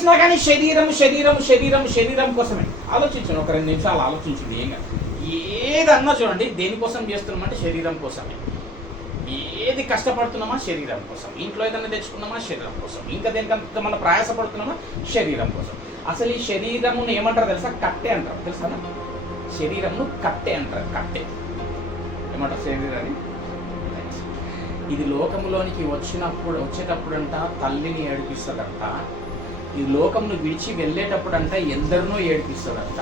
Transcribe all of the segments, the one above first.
చేసినా కానీ శరీరము శరీరము శరీరము శరీరం కోసమే. ఆలోచించండి, ఒక 2 నిమిషాలు ఆలోచించండి. ఏదన్నా చూడండి, దేనికోసం చేస్తున్నామంటే శరీరం కోసమే. ఏది కష్టపడుతున్నామా శరీరం కోసం, ఇంట్లో ఏదైనా తెచ్చుకున్నామా శరీరం కోసం, ఇంకా దేనికంత మనం ప్రయాసపడుతున్నామా శరీరం కోసం. అసలు ఈ శరీరమును ఏమంటారు తెలుసా? కట్టె అంటారు. తెలుసా? శరీరమును కట్టె అంటారు. కట్టె ఏమంటారు శరీరాన్ని? ఇది లోకములోనికి వచ్చేటప్పుడంట తల్లిని ఏడిపిస్తుందంట. ఈ లోకమును విడిచి వెళ్ళేటప్పుడంట ఎందరినో ఏడిపిస్తుందంట.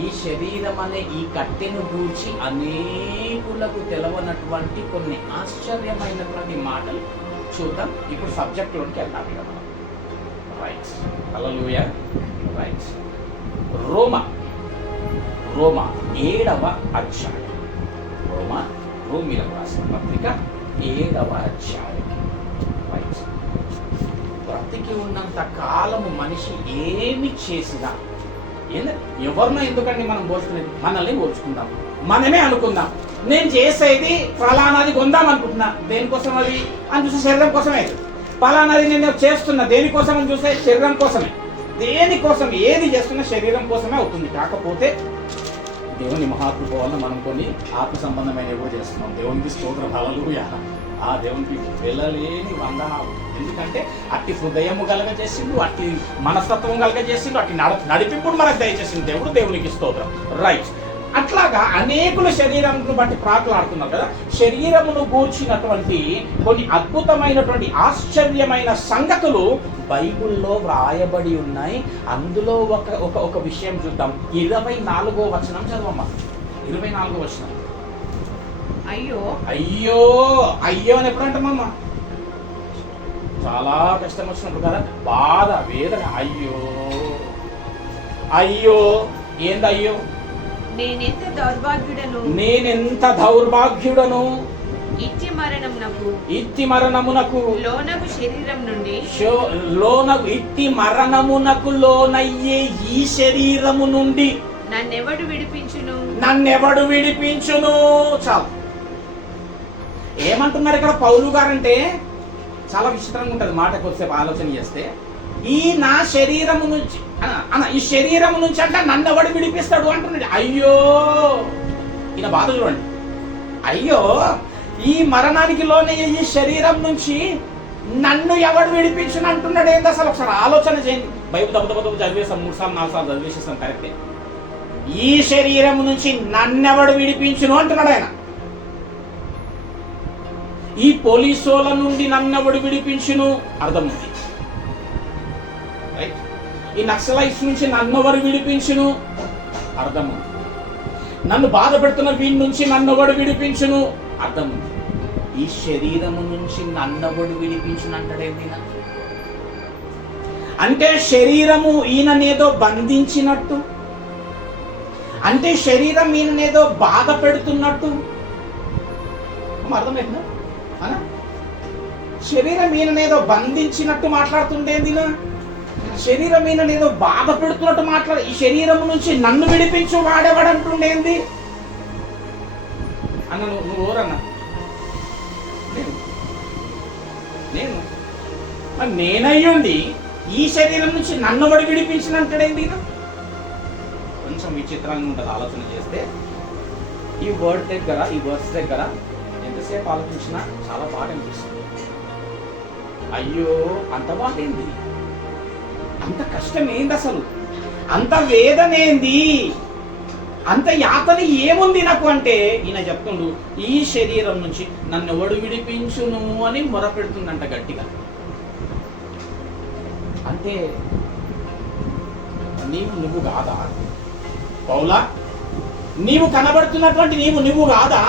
ఈ శరీరం అనే ఈ కట్టెను గూర్చి అనేకులకు తెలవనటువంటి కొన్ని ఆశ్చర్యమైనటువంటి మాటలు చూద్దాం. ఇప్పుడు సబ్జెక్ట్లోనికి వెళ్తాం ఇక మనం. రైట్, హల్లెలూయా. రైట్, రోమా 7వ అధ్యాయం. రోమీలకు రాసిన పత్రిక 7వ అధ్యాయం. రైట్, బ్రతికి ఉన్నంత కాలము మనిషి ఏమి చేసినా ఎవరినో ఎందుకండి మనం పోల్చుకునేది? మనల్ని పోల్చుకుందాం, మనమే అనుకుందాం. నేను చేసేది ఫలానాది కొందాం అనుకుంటున్నా, దేనికోసం అది అని చూస్తే శరీరం కోసమే. ఫలానాది నేను చేస్తున్నా దేనికోసం అని చూస్తే శరీరం కోసమే. దేనికోసం ఏది చేస్తున్నా శరీరం కోసమే అవుతుంది. కాకపోతే దేవుని మహాకృప వల్ల మనం కొన్ని ఆత్మ సంబంధమైన ఏవో చేస్తున్నాం. దేవునికి స్తోత్రం, హల్లెలూయా. ఆ దేవునికి వెళ్ళలేని వందనాలు. ఎందుకంటే అట్టి హృదయము కలగజేసిండు, అట్టి మనస్తత్వం కలగజేసిండు, అట్టి నడిపింపుడు మనకు దయచేసింది దేవుడు. దేవునికి స్తోత్రం. రైట్, అట్లాగా అనేకుల శరీరమును బట్టి ప్రాకులాడుతున్నారు కదా. శరీరమును గూర్చినటువంటి కొన్ని అద్భుతమైనటువంటి ఆశ్చర్యమైన సంగతులు బైబిల్లో వ్రాయబడి ఉన్నాయి. అందులో ఒక విషయం చూద్దాం. 24వ వచనం చదవమ్మా. 24వ వచనం. అయ్యో అయ్యో అయ్యో అని ఎప్పుడు అంటామమ్మా? చాలా కష్టం వచ్చినప్పుడు కదా, బాధ వేదన. అయ్యో అయ్యో ఏందయ్యో? నేనెంత దౌర్భాగ్యుడను ఇట్టి మరణమునకు లోనయ్యే ఈ శరీరము నుండి నన్నెవడు విడిపించును? చాలు. ఏమంటున్నారు ఇక్కడ పౌలు గారంటే? చాలా విచిత్రంగా ఉంటుంది మాట, కొద్దిసేపు ఆలోచన చేస్తే. ఈ నా శరీరము నుంచి ఈ శరీరము నుంచి అంటే నన్ను ఎవడు విడిపిస్తాడు అంటున్నాడు. అయ్యో, ఈయన బాధ చూడండి. అయ్యో, ఈ మరణానికి లోనయ్యే ఈ శరీరం నుంచి నన్ను ఎవడు విడిపించును అంటున్నాడు. ఏంది అసలు? ఒకసారి ఆలోచన చేయండి. బైబిల్ దెబ్బ చదివేస్తాం, 3 సార్లు 4 సార్లు చదివేసేస్తాం, కరెక్టే. ఈ శరీరం నుంచి నన్నెవడు విడిపించును అంటున్నాడు ఆయన. ఈ పోలీసుల నుండి నన్నెవడు విడిపించును అర్థమవుతుంది. రైట్, ఈ నక్సలైట్స్ నుంచి నన్నెవడు విడిపించును అర్థమవుతుంది. నన్ను బాధ పెడుతున్న వీడి నుంచి నన్నెవడు విడిపించును అర్థమవుతుంది. ఈ శరీరము నుంచి నన్నెవడు విడిపించును అంటాడేంది? అంటే శరీరము ఈయననేదో బంధించినట్టు, అంటే శరీరం ఈయననేదో బాధ పెడుతున్నట్టు. అర్థమైందా? శరీరం ఈయననేదో బంధించినట్టు మాట్లాడుతుండేంది. శరీరం ఈయననేదో బాధ పెడుతున్నట్టు ఈ శరీరం నుంచి నన్ను విడిపించు వాడేవాడంటుండేంది అన్న. నువ్వు ఎవరన్నా? నేనయ్యుండి ఈ శరీరం నుంచి నన్ను వాడు విడిపించినంటాడేంది? కొంచెం విచిత్రంగా ఉంటుంది ఆలోచన చేస్తే. ఈ వర్డ్స్ దగ్గర ఎంతసేపు ఆలోచించినా చాలా బాగా అనిపిస్తుంది. అయ్యో, అంత బాధ ఏంది? అంత కష్టం ఏంది అసలు? అంత వేదన ఏంది? అంత యాతన ఏముంది నాకు అంటే ఈయన చెప్తుండు, ఈ శరీరం నుంచి నన్ను ఎవడు విడిపించును అని మొరపెడుతుందంట గట్టిగా. అంటే నువ్వు కాదా పౌలా? నీవు కనబడుతున్నటువంటి నువ్వు కాదా?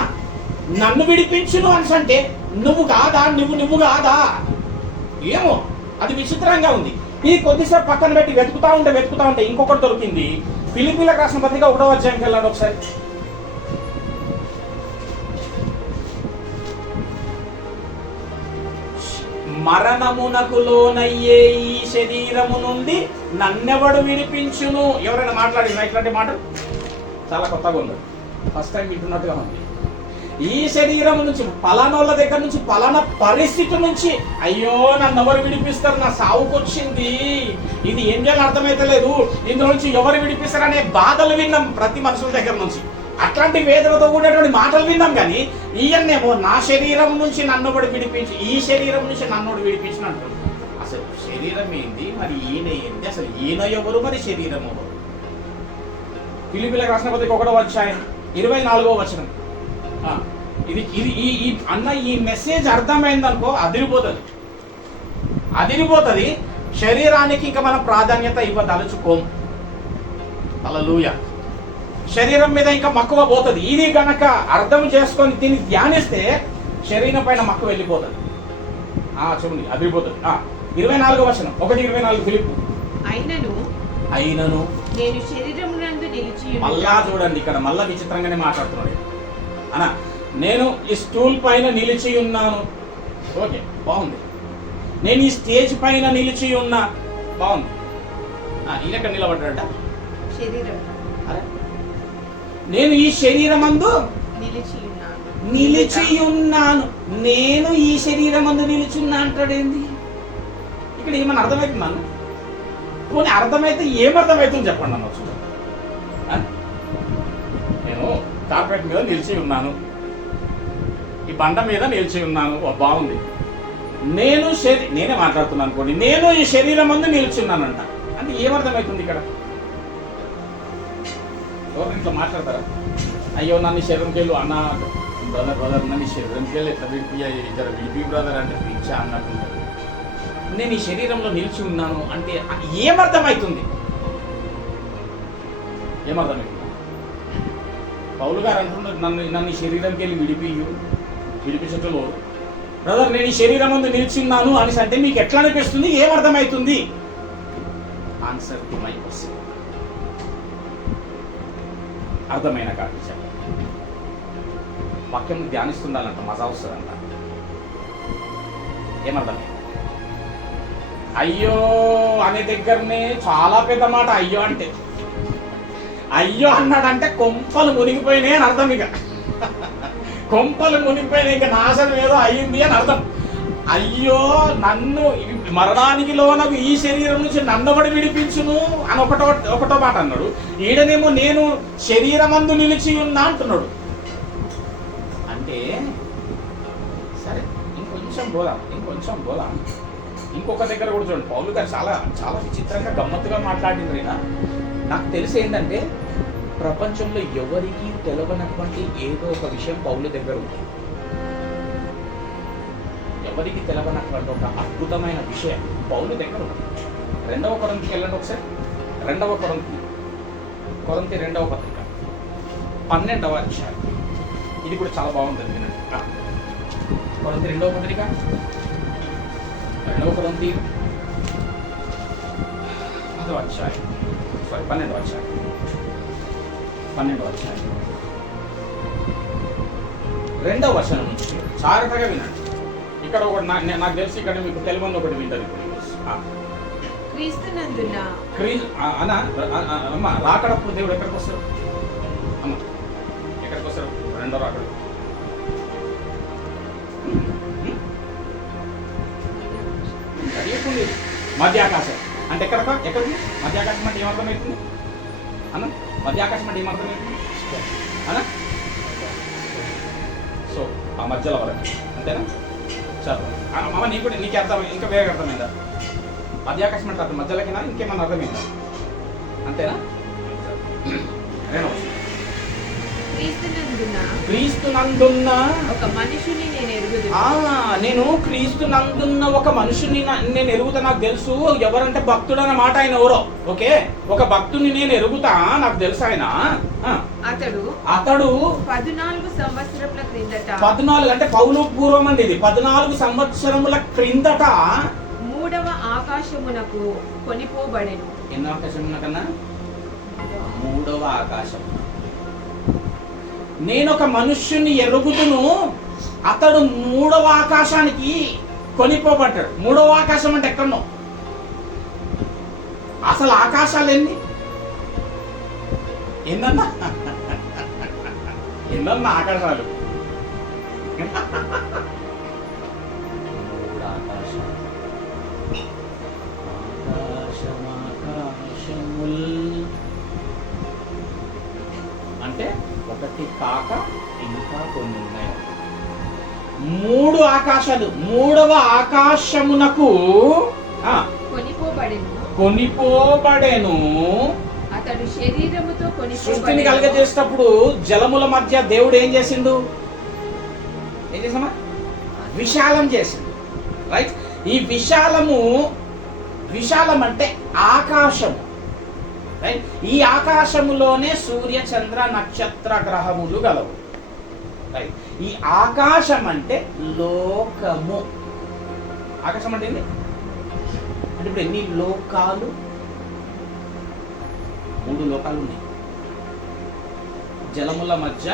నన్ను విడిపించును అంటే నువ్వు కాదా? నువ్వు కాదా? ఏమో, అది విచిత్రంగా ఉంది. ఈ కొద్దిసేపు పక్కన పెట్టి వెతుకుతా ఉంటే ఇంకొకటి దొరికింది. ఫిలిప్పీలకు రాసిన పత్రిక 1వ అధ్యాయంకి వెళ్ళాడు ఒకసారి. మరణమునకు లోనయ్యే ఈ శరీరము నుండి నన్నెవడు విడిపించును? ఎవరైనా మాట్లాడినా ఇట్లాంటి మాట? చాలా కొత్తగా ఉంది, ఫస్ట్ టైం వింటున్నట్టుగా ఉంది. ఈ శరీరం నుంచి పలానోళ్ళ దగ్గర నుంచి పలానా పరిస్థితి నుంచి అయ్యో నన్ను ఎవరు విడిపిస్తారు, నా సావుకొచ్చింది, ఇది ఏం చేయాలో అర్థమైతలేదు, ఇందులో నుంచి ఎవరు విడిపిస్తారు అనే బాధలు విన్నాం ప్రతి మనుషుల దగ్గర నుంచి. అట్లాంటి వేదనతో కూడినటువంటి మాటలు విన్నాం. కానీ ఈయన్నేమో నా శరీరం నుంచి నన్నోడు విడిపించి, ఈ శరీరం నుంచి నన్నోడు విడిపించిన అంటారు. అసలు శరీరం ఏంది, మరి ఈయన ఏంది, అసలు ఈయన ఎవరు, మరి శరీరం ఎవరు? ఫిలిప్పీయులకు రాసిన పత్రిక 1వ అధ్యాయం 24వ వచనం. ఇది ఇది ఈ అన్న ఈ మెసేజ్ అర్థమైందనుకో అదిరిపోతుంది. శరీరానికి ఇంకా మనం ప్రాధాన్యత ఇవ్వదలుచుకోం. హల్లెలూయా. శరీరం మీద ఇంకా మక్కువ పోతుంది. ఇది గనక అర్థం చేసుకొని దీన్ని ధ్యానిస్తే శరీరం పైన మక్కువ వెళ్ళిపోతుంది. చూడండి, అదిరిపోతుంది. 24వ వచనం, 1:24 ఫిలిప్పు. అయినను నేను శరీరమునందు నిలిచి, మళ్ళా చూడండి, ఇక్కడ మళ్ళా విచిత్రంగానే మాట్లాడుతున్నాడు అన్న. నేను ఈ స్టూల్ పైన నిలిచి ఉన్నాను, ఓకే బాగుంది. నేను ఈ స్టేజ్ పైన నిలిచి ఉన్నా, బాగుంది. ఈయన ఎక్కడ నిలబడ్డాడ? శరీరం. అరే, నేను ఈ శరీరమందు నిలిచి ఉన్నాను. నేను ఈ శరీరమందు నిలిచున్నా అంటాడేంది? ఇక్కడ ఏమన్నా అర్థమవుతున్నాను? పోనీ అర్థమైతే ఏమర్థమవుతుంది చెప్పండి అన్న. నేను కార్పెట్ మీద నిలిచి ఉన్నాను, ఈ బండ మీద నిలిచి ఉన్నాను, బాగుంది. నేనే మాట్లాడుతున్నాను అనుకోండి, నేను ఈ శరీరం ముందు నిల్చున్నానంట అంటే ఏమర్థమవుతుంది ఇక్కడ? ఎవరు ఇంట్లో మాట్లాడతారా? అయ్యో నన్ను శరీరంకి వెళ్ళు అన్న, బ్రదర్ నన్ను శరీరంకి వెళ్ళి ఎట్లా విడిపి బ్రదర్ అంటే పిచ్చా అన్నట్టుంటారు. నేను ఈ శరీరంలో నిలిచి ఉన్నాను అంటే ఏమర్థమవుతుంది? ఏమర్థమవుతుంది? పౌలు గారు అంటున్నారు, నన్ను ఈ శరీరంకి వెళ్ళి విడిపించటంలో బ్రదర్ నేను ఈ శరీరం ముందు నిలిచిన్నాను అని అంటే మీకు ఎట్లా అనిపిస్తుంది? ఏమర్థమవుతుంది? Answer to my question. అర్థమైన కాదు చెప్పండి. వాక్యం ధ్యానిస్తుండాలంట, మజా వస్తుందంట. ఏమర్థమైంది? అయ్యో అనే దగ్గరనే చాలా పెద్ద మాట. అయ్యో అంటే అయ్యో అన్నాడంటే కొంపలు మునిగిపోయినాయి అని అర్థం. ఇక కొంపలు మునిగిపోయినాయి, ఇంకా నాశనం ఏదో అయ్యింది అని అర్థం. అయ్యో నన్ను మరణానికి లోనకు ఈ శరీరం నుంచి నన్నొకటి విడిపించును అని ఒకటో మాట అన్నాడు. ఈడనేమో నేను శరీరమందు నిలిచి ఉన్నా అంటున్నాడు. అంటే సరే ఇంకొంచెం పోదాం. ఇంకొక దగ్గర కూడా చూడండి, పౌలు గారు చాలా చాలా విచిత్రంగా గమ్మత్తుగా మాట్లాడింది. నాకు తెలిసి ఏంటంటే ప్రపంచంలో ఎవరికి తెలవనటువంటి ఏదో ఒక విషయం పౌలు దగ్గర ఉంది. ఎవరికి తెలవనటువంటి ఒక అద్భుతమైన విషయం పౌలు దగ్గర ఉంది. 2వ కొరింథీకి వెళ్ళండి ఒకసారి. 2వ కొరింథీ 2వ పత్రిక 12వ అధ్యాయం. ఇది కూడా చాలా బాగుంటుంది వినండి. కొరింథీ 2వ పత్రిక 2వ కొరింథీ 12వ అధ్యాయం 12వ అధ్యాయం 2వ వచనం నుంచి జాగ్రత్తగా వినండి. ఇక్కడ ఒకటి నాకు తెలిసి ఇక్కడ మీకు తెలుగులో ఒకటి వింటారు. అమ్మ రాకడప్పుడు దేవుడు ఎక్కడికి వస్తారు? అమ్మ ఎక్కడికి వస్తారు? 2వ రాకడ మధ్యాకాశం అంటే ఎక్కడికి? మధ్యాకాశం అంటే ఏమర్థమవుతుంది అన్న? మధ్యాకాశం అంటే ఏమర్థమవుతుంది అన్న? సో ఆ మధ్యలో వరకు అంతేనా? చదువు అమ్మ నీకే అర్థం, ఇంకా వేరే అర్థమైందా? మధ్యాకాశం అంటే అర్థం మధ్యలోకినా ఇంకేమన్నా అర్థమైందా? అంతేనా? క్రీస్తునందున్న ఒక మనిషిని నేను క్రీస్తునందున్న ఒక మనుషుని నేను ఎరుగుతా. నాకు తెలుసు ఎవరంటే భక్తుడు అన్న మాట. ఆయన ఎవరో ఓకే, ఒక భక్తుని నేను ఎరుగుతా, నాకు తెలుసు ఆయన. అతడు 14 సంవత్సరముల క్రిందట, 14 అంటే పౌలు పూర్వం అండి, ఇది 14 సంవత్సరముల క్రిందట 3వ ఆకాశమునకు కొనిపోబడెను. ఎన్నో ఆకాశమునకన్నా 3వ ఆకాశం. నేను ఒక మనుష్యుని ఎరుగుదును, అతడు 3వ ఆకాశానికి కొనిపోబడ్డాడు. 3వ ఆకాశం అంటే ఎక్కడో? అసలు ఆకాశాలు ఎన్నన్నా ఆకాశాలు? మూడు ఆకాశాలు. ఆకాశముల్ అంటే ఒకటి కాక ఇంకా కొన్ని ఉన్నాయి. మూడు ఆకాశాలు. మూడవ ఆకాశమునకు కొనిపోబడెను. అతడు శరీరముతో సృష్టిని కలుగజేసేటప్పుడు జలముల మధ్య దేవుడు ఏం చేసిండు? ఏం చేసామా? విశాలం చేసిండు. రైట్. ఈ విశాలం అంటే ఆకాశము. రైట్. ఈ ఆకాశములోనే సూర్య చంద్ర నక్షత్ర గ్రహములు గలవు. రైట్. ఈ ఆకాశం అంటే లోకము. ఆకాశం అంటే ఏంటి? అంటే ఇప్పుడు ఎన్ని లోకాలు? 3 లోకాలు ఉన్నాయి. జలముల మధ్య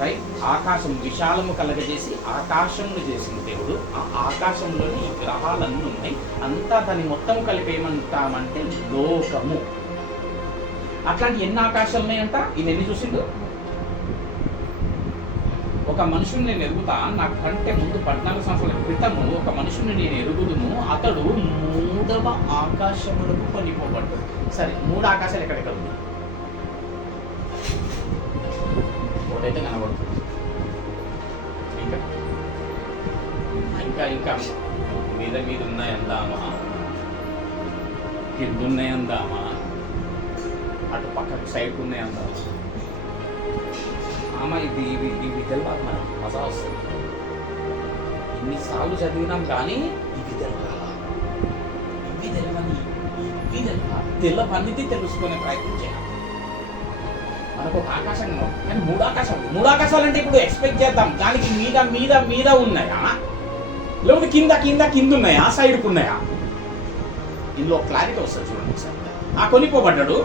రైట్ ఆకాశం విశాలము కలగజేసి ఆకాశమును చేసిన దేవుడు. ఆ ఆకాశంలోని ఈ గ్రహాలన్నీ ఉన్నాయి. అంతా దాన్ని మొత్తం కలిపి ఏమంటామంటే లోకము. అట్లాంటి ఎన్ని ఆకాశాలు ఉన్నాయంట? ఈయన ఎన్ని చూసిండు? ఒక మనుషుని నేను ఎరుగుతా, నాకు కంటే ముందు 14 సంవత్సరాల క్రితము ఒక మనుషుని నేను ఎరుగుదును, అతడు 3వ ఆకాశములకు కొనిపోబడ్డాడు. సరే, 3 ఆకాశాలు ఎక్కడెక్కడ ఉంది? ఒకటైతే కనబడుతుంది. ఇంకా మీద ఉన్నాయందామా, కింద ఉన్నాయందామా, అటు పక్కకు సైడ్ ఉన్నాయందామా. ఇవి తెలవాలి, మనం మజా వస్తుంది. ఇన్నిసార్లు చదివినాం కానీ ఇవి తెలవాలి, తెలవనిది తెలుసుకునే ప్రయత్నం చేయాలి. మనకు ఒక ఆకాశం కానీ 3 ఆకాశాలు. 3 ఆకాశాలు అంటే ఇప్పుడు ఎక్స్పెక్ట్ చేద్దాం దానికి మీద ఉన్నాయా, లేకపోతే కింద ఉన్నాయా, సైడ్కు ఉన్నాయా? ఇందులో క్లారిటీ వస్తుంది చూడండి సార్. కొనిపోబడ్డాడు.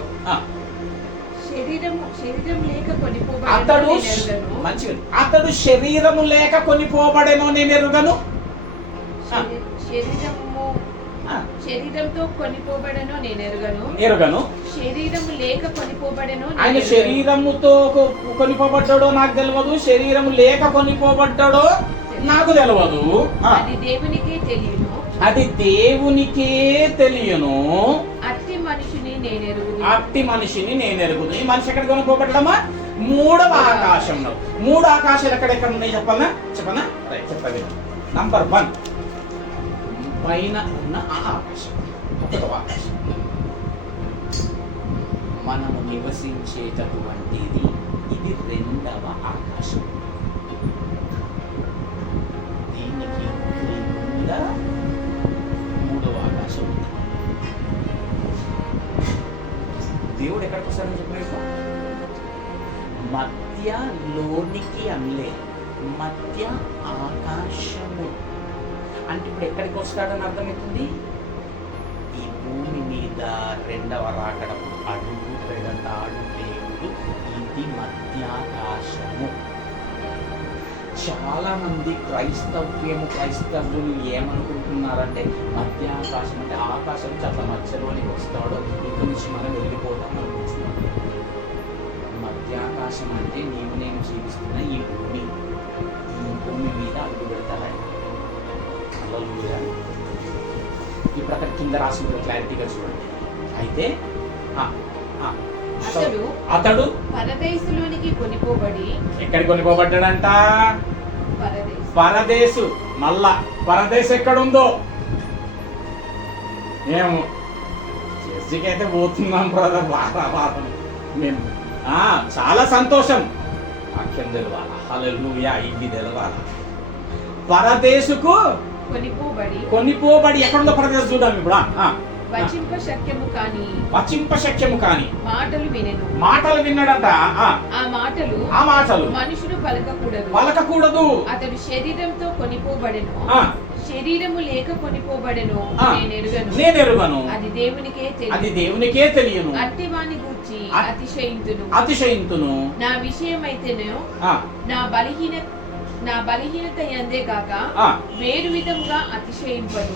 అతడు శరీరము లేక కొనిపోబడెను నేను ఎరుగను. శరీరంతో కొనిపోబడెను నేను ఎరుగను. శరీరము లేక కొనిపోబడెను. ఆయన శరీరముతో కొనిపోబడ్డాడో నాకు తెలియదు, శరీరము లేక కొనిపోబడ్డాడో నాకు తెలియదు. అది దేవునికే తెలియను. అది దేవునికే తెలియను. అట్టి మనిషిని నేను ఎరుగుదు. ఈ మనిషి ఎక్కడ కొనుక్కోబడ్డమా? 3వ ఆకాశంలో. 3 ఆకాశాలు ఎక్కడెక్కడ ఉన్నాయి చెప్పనా? చెప్పండి. నంబర్ 1 పైన ఉన్న ఆ ఆకాశం, 1వ ఆకాశం. మనము నివసించేటటువంటిది ఇది 2వ ఆకాశం. దీనికి క్రింద 3వ ఆకాశం. దేవుడు ఎక్కడికి వస్తాడని చెప్పలేదు. మధ్య లోనికి అనలే, మధ్య ఆకాశము అంటే ఇప్పుడు ఎక్కడికి వస్తాడని అర్థమవుతుంది. ఈ భూమి మీద 2వ రాకడప్పుడు అడుగు పెడతాడు దేవుడు. ఇది మధ్యాకాశము. చాలా మంది క్రైస్తవులు ఏమనుకుంటున్నారంటే మధ్యాకాశం అంటే ఆకాశం చాలా మధ్యలోనికి వస్తాడు, ఇక్కడి నుంచి మనం వెళ్ళిపోతాం అనుకుంటున్నాం. మధ్యాకాశం అంటే నేను జీవిస్తున్న ఈ భూమి మీద అడుగు పెడతారా? ఇప్పుడు అక్కడ కింద రాసి క్లారిటీగా చూడండి. అయితే అతడు పరదేశులోనికి కొనిపోబడి. ఎక్కడికి కొనిపోబడ్డాడంట? పరదేశు. మళ్ళా పరదేశం ఎక్కడుందో ఏమో. చర్చికి అయితే పోతున్నాం బ్రదర్, వారం మేము చాలా సంతోషం. వాక్యం తెలవాలా, హల్లెలూయా, ఇవి తెలవాలా. పరదేశుకు కొనిపోబడి ఎక్కడుందో పరదేశం చూద్దాం ఇప్పుడు. వచింప శక్యము కాని మాటలు విన్నాడంట. ఆ మాటలు మనుషుడు పలకకూడదు. అతడు శరీరంతో కొనిపోబడెను, శరీరము లేక కొనిపోబడెను నేను ఎరుగను. అది దేవునికే తెలియను. అట్టి వాని గూర్చి అతిశయింతును. నా విషయమైతేను నా బలహీనత యందే కాక వేరు విధంగా అతిశయింపను.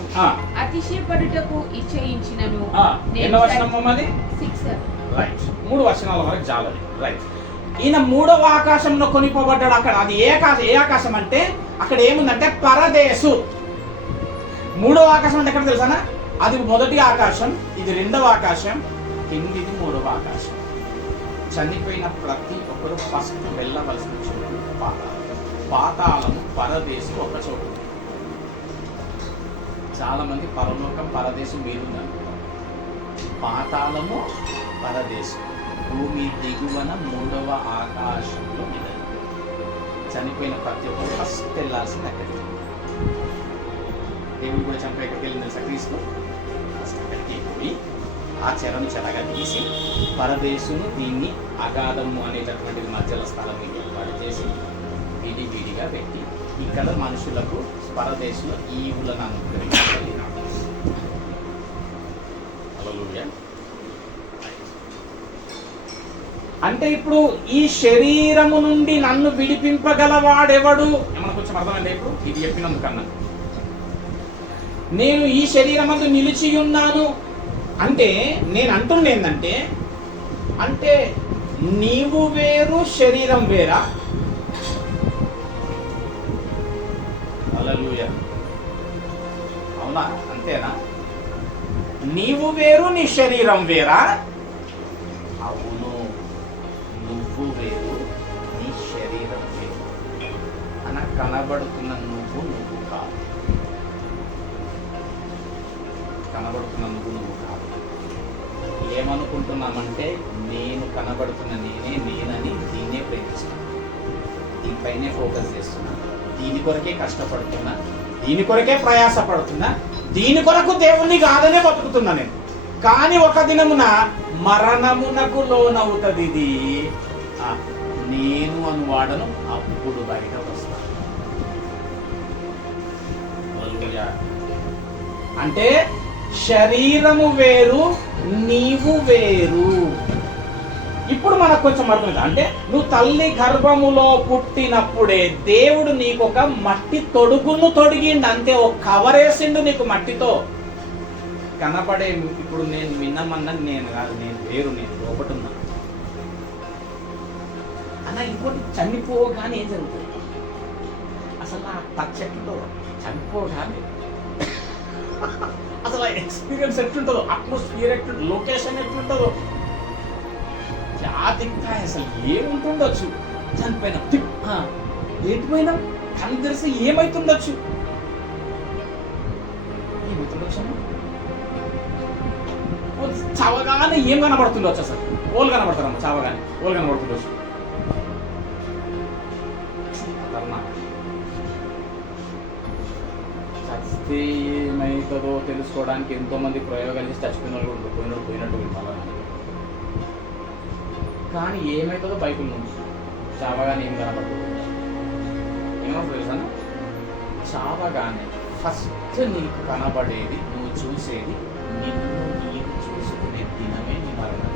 అతిశయపడుటకు ఇచ్చయించినను. 3 వచనాల వరకు చాలని. రైట్. ఈయన మూడవ ఆకాశంలో కొనిపోబడ్డాడు. అక్కడ అది ఏ ఆకాశం అంటే అక్కడ ఏముందంటే పరదేశు. మూడవ ఆకాశం అంటే ఎక్కడ తెలుసానా? అది మొదటి ఆకాశం, ఇది రెండవ ఆకాశం, కిందిది మూడవ ఆకాశం. చనిపోయిన ప్రతి ఒక్కరు ఫస్ట్ వెళ్ళవలసిన చోటు పాతాళం. పాతాళము పరదేశం ఒక చోటు. చాలా మంది పరలోకం పరదేశం మీరుందని, పాతాళము పరదేశం భూమి దిగువన మూడవ ఆకాశంలో మీద. చనిపోయిన ప్రతి ఒక్కరు ఫస్ట్ వెళ్ళాల్సింది అక్కడికి. దేవుడు కూడా చనిపోయి ఎక్కడికి వెళ్ళింది తెలుసా? క్రీస్తు ఫస్ట్ అక్కడికి పోయి ఆ చెరను చెరగా తీసి పరదేశును దీన్ని అగాధము అనేటటువంటిది మధ్యలో స్థలం ఏర్పాటు చేసి విడివిడిగా పెట్టి ఇక్కడ మనుషులకు పరదేశంలో ఈవులను అనుగ్రహించగలిగినాడు. హల్లెలూయా. అంటే ఇప్పుడు ఈ శరీరము నుండి నన్ను విడిపింపగలవాడెవడు? ఏమన్నా కొంచెం అర్థమైంది ఇప్పుడు ఇది చెప్పినందుకన్నా. నేను ఈ శరీరమందు నిలిచి ఉన్నాను అంటే నేను అంటుంది ఏంటంటే, అంటే నీవు వేరు శరీరం వేరా? హల్లెలూయా. అవునా? అంతేనా? నీవు వేరు నీ శరీరం వేరా? అవును, నువ్వు వేరు నీ శరీరం వేరు. అన కనబడుతున్న నువ్వు కాదు. కనబడుతున్న నువ్వు కాదు. ఏమనుకుంటున్నామంటే నేను కనబడుతున్న నేనని దీన్నే ప్రేమిస్తున్నాను, దీనిపైనే ఫోకస్ చేస్తున్నాను, దీని కొరకే కష్టపడుతున్నా, దీని కొరకే ప్రయాసపడుతున్నా, దీని కొరకు దేవుణ్ణి కాదనే బతుకుతున్నా నేను. కానీ ఒక దినమున మరణమునకు లోనవుతుంది ఇది. నేను అని వాడను, అప్పుడు బయట వస్తాను. అంటే శరీరము వేరు, నీవు వేరు. ఇప్పుడు మనకు కొంచెం అర్థమైంది. అంటే నువ్వు తల్లి గర్భములో పుట్టినప్పుడే దేవుడు నీకు ఒక మట్టి తొడుగును తొడిగిండు, అంతే. ఒక కవర్ వేసిండు నీకు మట్టితో. కనపడే ఇప్పుడు నేను విన్నమన్నది నేను కాదు, నేను వేరు, నేను లోపటున్నా అన్న. ఇంకోటి, చనిపోగానే ఏం జరుగుతుంది అసలు? ఆ పచ్చట్లో చనిపోగానే అసలు ఆ ఎక్స్పీరియన్స్ ఎట్లుంటుందో, అట్మాస్ఫియర్ ఎట్లుంటుందో, లొకేషన్ ఎట్లుంటుందో, జాతిగా అసలు ఏముంటుండొచ్చు. చనిపోయినా ఏటిపోయినా కన్ను తెలిసి ఏమైతుండొచ్చు, చావగానే ఏం కనబడుతుండొచ్చు? అసలు ఓళ్ళు కనబడతారమ్మ, చావగానే ఓళ్ళు కనబడుతుండొచ్చు. చచ్చితే ఏమవుతుందో తెలుసుకోవడానికి ఎంతో మంది ప్రయోగాలు చేసి చచ్చిపోయిన వాళ్ళు పోయినట్టు వింటారు. కానీ ఏమవుతుందో బైబిల్ నుంచి చావగానే ఏం కనబడుతుంది? ఏమో తెలుసా? చావగానే ఫస్ట్ నీకు కనబడేది, నువ్వు చూసేది, నిన్ను నీవు చూసుకునే దినమే నీ మరణం.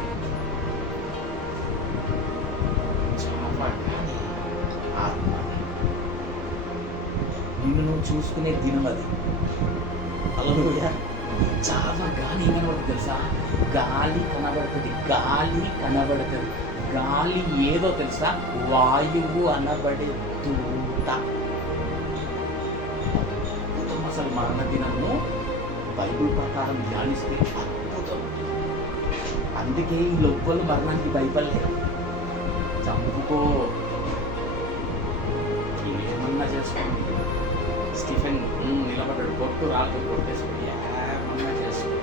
చావగానే ఆత్మ నిన్ను నువ్వు చూసుకునే దినం అది. హల్లెలూయా. చావగానే ఏం కనబడుతుంది తెలుసా? గాలి కనబడుతుంది, గాలి కనబడుతుంది. గాలి ఏదో తెలుసా? వాయువు అనబడే దూత. అసలు మరణ దినము బైబిల్ ప్రకారం ధ్యానిస్తే అద్భుతం. అందుకే ఈ లోపల మరణానికి భయపడలే. చంపుకో, ఏమన్నా చేసుకోండి. స్టీఫెన్ నిలబడ్డాడు, కొట్టు రాళ్ళు కొట్టేసుకోండి, ఏమన్నా చేసుకో.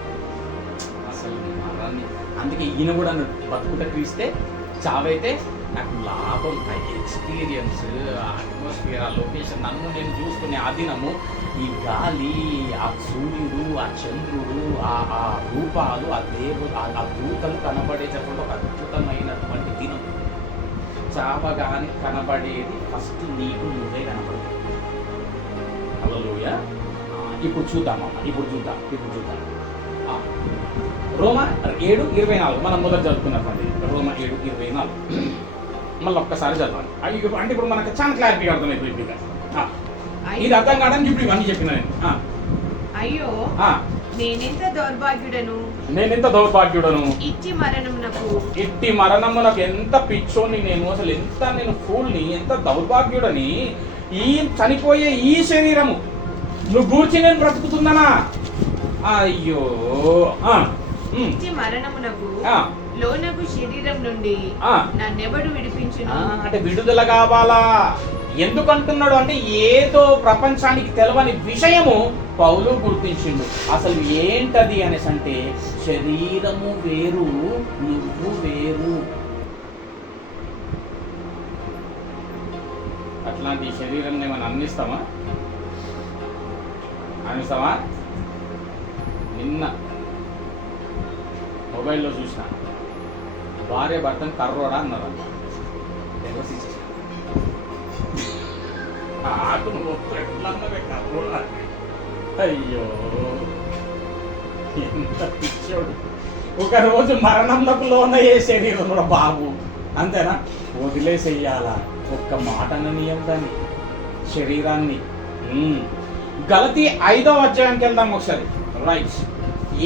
అసలు మరణాన్ని అందుకే ఈయన కూడా బతుకుట క్రీస్తే, చావైతే నాకు లాభం. ఆ ఎక్స్పీరియన్స్, ఆ అట్మాస్ఫియర్, ఆ లొకేషన్, నన్ను నేను చూసుకునే ఆ దినము, ఈ గాలి, ఆ సూర్యుడు, ఆ చంద్రుడు, ఆ రూపాలు, ఆ దేవుడు, ఆ దూతలు కనబడేటటువంటి ఒక అద్భుతమైనటువంటి దినం. చావగానే కనబడేది ఫస్ట్ నీకు నువ్వే కనబడుతుంది. హల్లెలూయా. ఇప్పుడు చూద్దామమ్మా, ఇప్పుడు చూద్దాం. రోమా 7:24 మనం మొదలు చదువుకున్నటువంటి రోమా 7:24 మళ్ళీ ఒక్కసారి చదవాలి. అంటే ఇప్పుడు మనకు చాలా క్లారిటీగా అర్థమైపోయింది. ఇది అర్థం కావడానికి ఇప్పుడు ఇవన్నీ చెప్పిన నేను. అయ్యో నేనెంత దౌర్భాగ్యుడను. ఇట్టి మరణమునకు ఎంత పిచ్చోని నేను, అసలు ఎంత నేను ఫూల్ని, ఎంత దౌర్భాగ్యుడని. ఈ చనిపోయే ఈ శరీరము నువ్వు గూర్చి నేను బ్రతుకుతున్నానా? అయ్యో. ఇట్టి మరణమునకు లోనగు శరీరం నుండి నన్నెవడు విడిపించును? అంటే విడుదల కావాలా? ఎందుకంటున్నాడు అంటే ఏదో ప్రపంచానికి తెలవని విషయము పౌలు గుర్తించిండు. అసలు ఏంటది అనేసి అంటే శరీరము వేరు, నువ్వు వేరు. అట్లాంటి శరీరం మనం అందిస్తామా? నిన్న మొబైల్లో చూసిన భార్య భర్తను కర్రోడా అన్నారు. అయ్యో ఎంత పిచ్చోడు. ఒకరోజు మరణంలోకి లోనయ్యే శరీరం బాబు, అంతేనా? వదిలేసేయాలా? ఒక్క మాట అననీయం దాన్ని, శరీరాన్ని. గలతీ 5వ అధ్యాయానికి వెళ్దాం ఒకసారి. రైట్.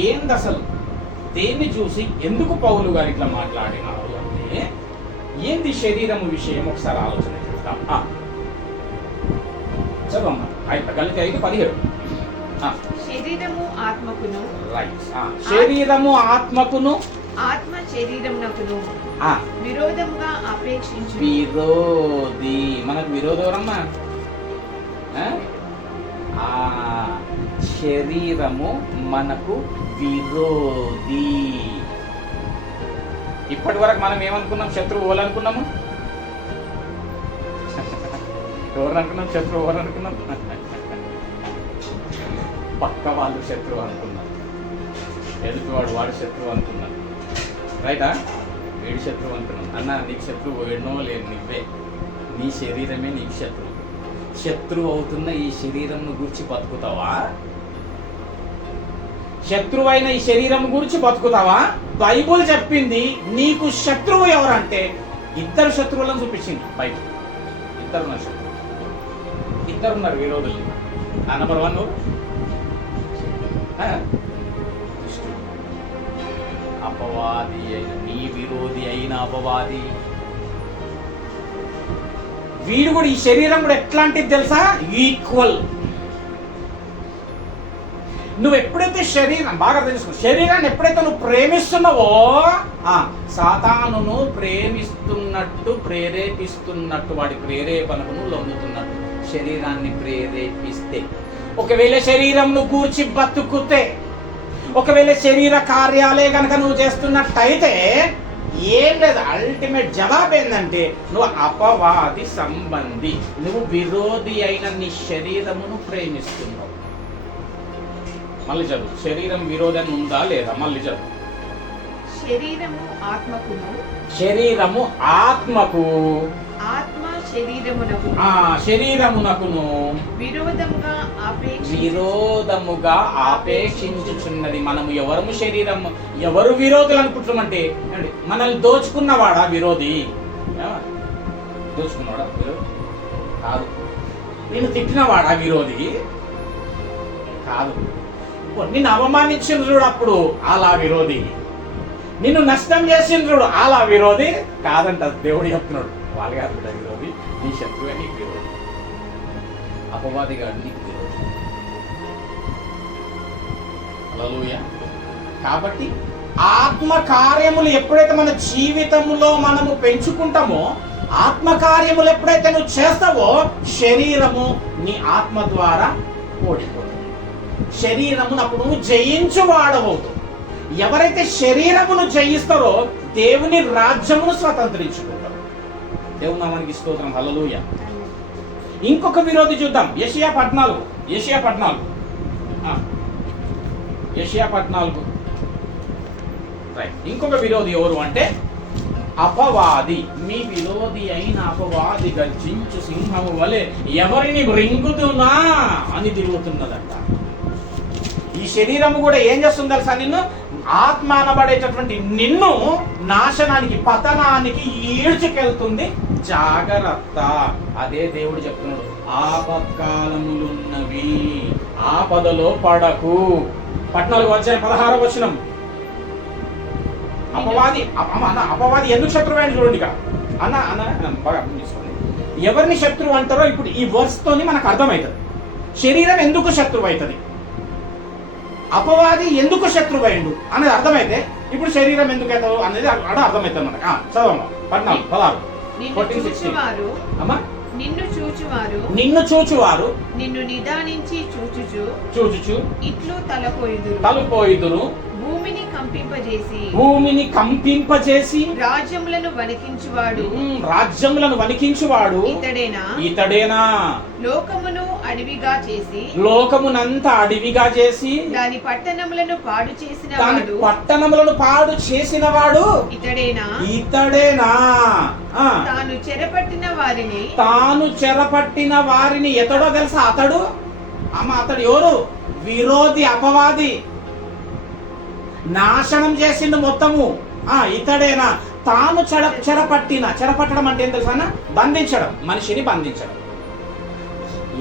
ఏంది అసలు? దేన్ని చూసి ఎందుకు పౌలు గారు ఇట్లా మాట్లాడినారు అంటే ఏంది శరీరము విషయం ఒకసారి ఆలోచన చేద్దాం. చదవమ్మా. గలతీ 5:17. శరీరము ఆత్మకును. రైట్. శరీరము ఆత్మకును, ఆత్మ శరీరమునకును విరోధముగా అపేక్షించు. విరోధి. మనకు విరోధమా? శరీరము మనకు విరోధి. ఇప్పటి వరకు మనం ఏమనుకున్నాం? శత్రువు ఎవరనుకున్నాము? ఎవరనుకున్నాం? శత్రువు ఎవరనుకున్నాం? పక్క వాళ్ళు శత్రువు అనుకున్నారు, ఎదుటివాడు వాడు శత్రువు అనుకున్నారు. రైటా? వీడి శత్రువు అనుకున్నాం. అన్న నీకు శత్రువు ఎన్నో లేదు, నువ్వే. నీ శరీరమే నీకు శత్రువు. శత్రువు అవుతున్న ఈ శరీరంను గురించి బతుకుతావా? శత్రువైన ఈ శరీరం గురించి బతుకుతావా? బైబుల్ చెప్పింది నీకు శత్రువు ఎవరంటే ఇద్దరు శత్రువులను చూపించింది బైబుల్. ఇద్దరున్నారు శత్రువు, ఇద్దరున్నారు విరోధులు. నెంబర్ 1 అపవాది అయిన, నీ విరోధి అయిన అపవాది. వీడు కూడా, ఈ శరీరం కూడా ఎట్లాంటిది తెలుసా? ఈక్వల్. నువ్వు ఎప్పుడైతే శరీరం బాగా తెలుసుకో, శరీరాన్ని ఎప్పుడైతే నువ్వు ప్రేమిస్తున్నావో సాతానును ప్రేమిస్తున్నట్టు, ప్రేరేపిస్తున్నట్టు, వాడి ప్రేరేపణకు నువ్వు లొంగుతున్నట్టు. శరీరాన్ని ప్రేరేపిస్తే, ఒకవేళ శరీరంను గూర్చి బతుకుతే, ఒకవేళ శరీర కార్యాలే కనుక నువ్వు చేస్తున్నట్టయితే ఏం లేదు. అల్టిమేట్ జవాబు ఏంటంటే నువ్వు అపవాది సంబంధి, నువ్వు విరోధి అయిన నీ శరీరమును ప్రేమిస్తున్నావు. మళ్ళీ చదువు. శరీరం విరోధం ఉందా లేదా? మళ్ళీ చదువు. శరీరము ఆత్మకును, శరీరము ఆత్మకు, ఆత్మ శరీరమునకును విరోధముగా ఆపేక్షించుచున్నది. మనము ఎవరము శరీరము, ఎవరు విరోధులు అనుకుంటున్నామంటే మనల్ని దోచుకున్నవాడా విరోధి? దోచుకున్నవాడా విరోధి కాదు. నేను తిట్టినవాడా విరోధి కాదు. నిన్ను అవమానించిన చూడు అప్పుడు అలా విరోధి. నిన్ను నష్టం చేసిన చూడు అలా విరోధి కాదంట. దేవుడు చెప్తున్నాడు, వాళ్ళు కాదు విరోధి, నీ శత్రువే నీకు విరోధి. అపవాది గారు నీకు విరోధి. హల్లెలూయా. కాబట్టి ఆత్మ కార్యములు ఎప్పుడైతే మన జీవితంలో మనము పెంచుకుంటామో, ఆత్మ కార్యములు ఎప్పుడైతే నువ్వు చేస్తావో, శరీరము నీ ఆత్మ ద్వారా ఓడిపోతుంది. శరీరమును అప్పుడు నువ్వు జయించువాడవవుతావు. ఎవరైతే శరీరమును జయిస్తారో దేవుని రాజ్యమును స్వతంత్రించుకుంటారు. దేవుని నామానికి స్తోత్రం. హల్లెలూయా. ఇంకొక విరోధి చూద్దాం. యెషయా 14 రైట్. ఇంకొక విరోధి ఎవరు అంటే అపవాది. మీ విరోధి అయిన అపవాది గర్జించు సింహము వలె ఎవరిని మృంగుతున్నా అని తిరుగుతున్నదంట. ఈ శరీరము కూడా ఏం చేస్తుంది తెలుసా? నిన్ను, ఆత్మ అనబడేటటువంటి నిన్ను నాశనానికి, పతనానికి ఈడ్చుకెళ్తుంది. జాగ్రత్త. అదే దేవుడు చెప్తున్నాడు, ఆపత్కాలములున్నవి, ఆపదలో పడకు. 14:16 అపవాది అపవాది ఎందుకు శత్రువు అని చూడండి ఇక్కడ. అన్న బాగా అర్థం చేసుకోండి. ఎవరిని శత్రువు అంటారో ఇప్పుడు ఈ వర్స్ తోని మనకు అర్థమవుతుంది. శరీరం ఎందుకు శత్రువు అవుతుంది, అపవాది ఎందుకు శత్రువు అయిండు అనేది అర్థమైతే ఇప్పుడు శరీరం ఎందుకు అవుతావు అనేది అర్థమవుతుంది మనకు. చదవమ్మా 14, 16, 14, 16. అమ్మా నిన్ను చూచువారు నిన్ను నిదానించి చూచుచు ఇట్లు తలపోయిదురు భూమిని కంపింపజేసి రాజ్యములను వణికించువాడు ఇతడేనా లోకమునంతా అడవిగా చేసి దాని పట్టణములను పాడు చేసిన వాడు ఇతడేనా తాను చెరపట్టిన వారిని ఎతడో తెలుసా? అతడు ఎవరు? విరోధి, అపవాది. నాశనం చేసిండు మొత్తము. ఇతడేనా తాను చెరపట్టడం అంటే ఏం తెలుసా? బంధించడం, మనిషిని బంధించడం.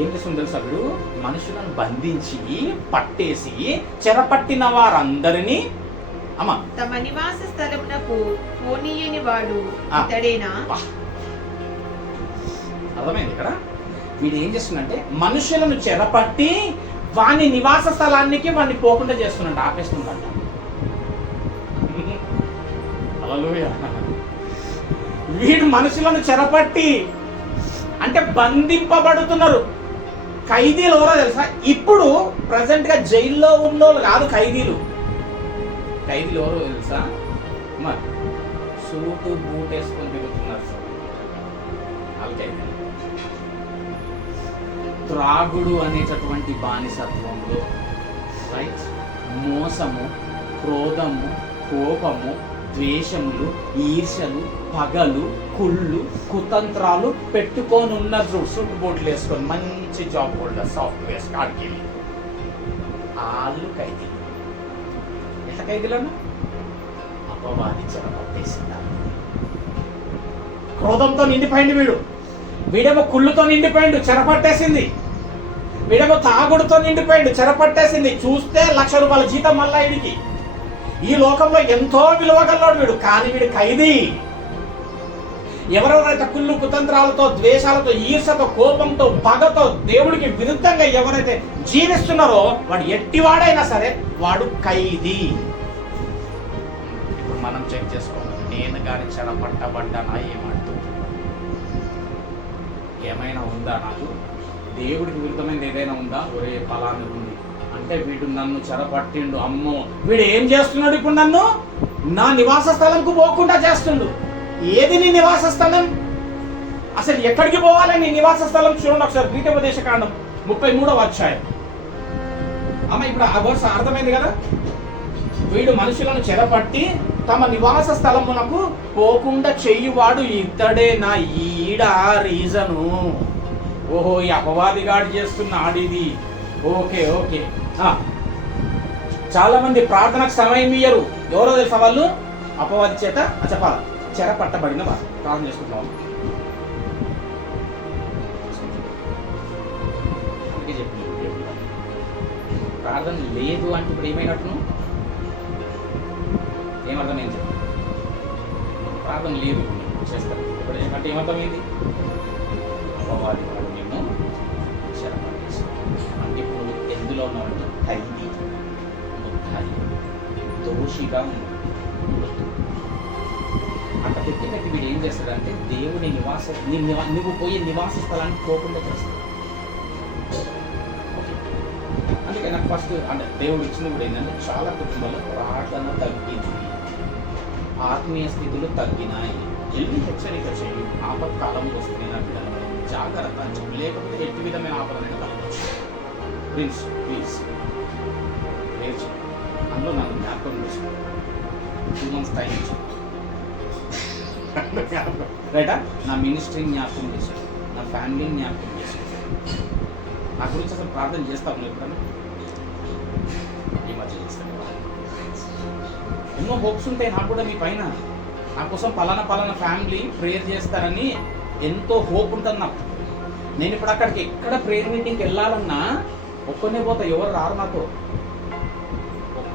ఏం చేస్తుంది తెలుసా? వీడు మనుషులను బంధించి పట్టేసి చెరపట్టిన వారందరినీ తమ నివాస స్థలమునకు పోనీయని వాడు ఇతడేనా. అర్థమైంది ఇక్కడ. వీడు ఏం చేస్తుందంటే మనుషులను చెరపట్టి వాని నివాస స్థలానికి వాడిని పోకుండా చేస్తున్నట్టు ఆపేస్తుందంట. వీడు మనుషులను చెరపట్టి అంటే బంధింపబడుతున్నారు. ఖైదీలు ఎవరో తెలుసా? ఇప్పుడు ప్రజెంట్ గా జైల్లో ఉన్నోళ్ళు కాదు ఖైదీలు. ఖైదీలు ఎవరో తెలుసా? మరి సూటు బూట్ వేసుకొని తిరుగుతున్నారు సార్ వాళ్ళు ఖైదీలు. త్రాగుడు అనేటటువంటి బానిసత్వంలో రైట్, మోసము, క్రోధము, కోపము, ద్వేషములు, ఈర్షలు, పగలు, కుళ్ళు, కుతంత్రాలు పెట్టుకొని ఉన్నారు. సూట్ బోట్లు వేసుకొని మంచి జాబ్ హోల్డర్, సాఫ్ట్వేర్ కాడికి వెళ్ళి వాళ్ళు ఖైదీలు. ఎట్లా ఖైదీలను? అపవాది చెరపట్టేసింది. క్రోధంతో నిండిపోయింది వీడేమో కుళ్ళుతో నిండిపోయిండు, చెరపట్టేసింది. వీడేమో తాగుడుతో నిండిపోయిండు, చెరపట్టేసింది. చూస్తే ₹1,00,000 జీతం మళ్ళా వీడికి. ఈ లోకంలో ఎంతో విలువగలవాడు వీడు, కానీ వీడు ఖైదీ. ఎవరెవరైతే కుళ్ళు కుతంత్రాలతో, ద్వేషాలతో, ఈర్షతో, కోపంతో, పగతో, దేవుడికి విరుద్ధంగా ఎవరైతే జీవిస్తున్నారో వాడు ఎట్టివాడైనా సరే వాడు ఖైదీ. ఇప్పుడు మనం చెక్ చేసుకోవాలి, నేను కానీ చెరపట్టబడ్డానా ఏమంటూ ఏమైనా ఉందా? నాకు దేవుడికి విరుద్ధమైనది ఏదైనా ఉందా? ఒరే ఫలాన్ని ఉంది అంటే వీడు నన్ను చెరపట్టిండు, అమ్మో వీడు ఏం చేస్తున్నాడు ఇప్పుడు? నన్ను నా నివాస స్థలంకు పోకుండా చేస్తుండు. ఏది నీ నివాస స్థలం? అసలు ఎక్కడికి పోవాలి నీ నివాస స్థలం? చూడండి ఒకసారి ద్వితీయోపదేశకాండం 33వ అధ్యాయం. అమ్మ ఇప్పుడు ఆ వర్స్ అర్థమైంది కదా? వీడు మనుషులను చెరపట్టి తమ నివాస స్థలమునకు పోకుండా చెయ్యువాడు ఇతడేనా. ఈడ రీజను. ఓహో, ఈ అపవాదిగాడు చేస్తున్న ఆడిది. ఓకే. చాలా మంది ప్రార్థనకు సమయం ఇయ్యరు. ఎవరో తెలుసా? వాళ్ళు అపవాది చేత చెప్పాలి చెరపట్టబడిన వారు. ప్రార్థన చేసుకుంటున్నాం. అందుకే చెప్పి ప్రార్థన లేదు అంటే ఇప్పుడు ఏమైనట్టును? ఏమర్థమైంది? ప్రార్థన లేదు చేస్తారు. ఇప్పుడు ఏమంటే ఏమర్థమైంది? అపవాది వాడు మేము చెరపట్టేసి అంటే ఇప్పుడు ఎందులో ఉన్నామంటే ఖైదీ, ముద్దాయి, దోషిగా ఉంది. అంత పెట్టినట్టు వీడు ఏం చేస్తాడంటే దేవుని నువ్వు పోయే నివాస స్థలానికి పోకుండా చేస్తాడు. అందుకే నాకు ఫస్ట్ అంటే దేవుడు ఇచ్చిన కూడా ఏంటంటే చాలా కుటుంబాల్లో ప్రార్థన తగ్గింది, ఆత్మీయ స్థితులు తగ్గినాయి. వెళ్ళి హెచ్చరిక చేయి, ఆపత్కాలం వస్తుంది నా బిడ్డలు జాగ్రత్త అని చెప్పి, లేకపోతే ఎట్టి విధమైన ఆపదనైనా కలగవచ్చు. ప్లీజ్ లేచి అందులో నన్ను జ్ఞాపకం చేసుకో. 2 months టైం ఇచ్చి రైటా, నా మినిస్ట్రీని జ్ఞాపకం చేశాను, నా ఫ్యామిలీని జ్ఞాపకం చేశాను. నా గురించి అసలు ప్రార్థన చేస్తాను ఎప్పుడన్నా? ఈ మధ్య చేస్తాను. ఎన్నో హోప్స్ ఉంటాయి నాకు కూడా మీ పైన. నా కోసం పలానా ఫ్యామిలీ ప్రేయర్ చేస్తారని ఎంతో హోప్ ఉంటుంది నాకు. నేను ఇప్పుడు అక్కడికి ఎక్కడ ప్రేయర్ మీటింగ్కి వెళ్ళాలన్నా ఒక్కనే పోతా, ఎవరు రారు నాతో.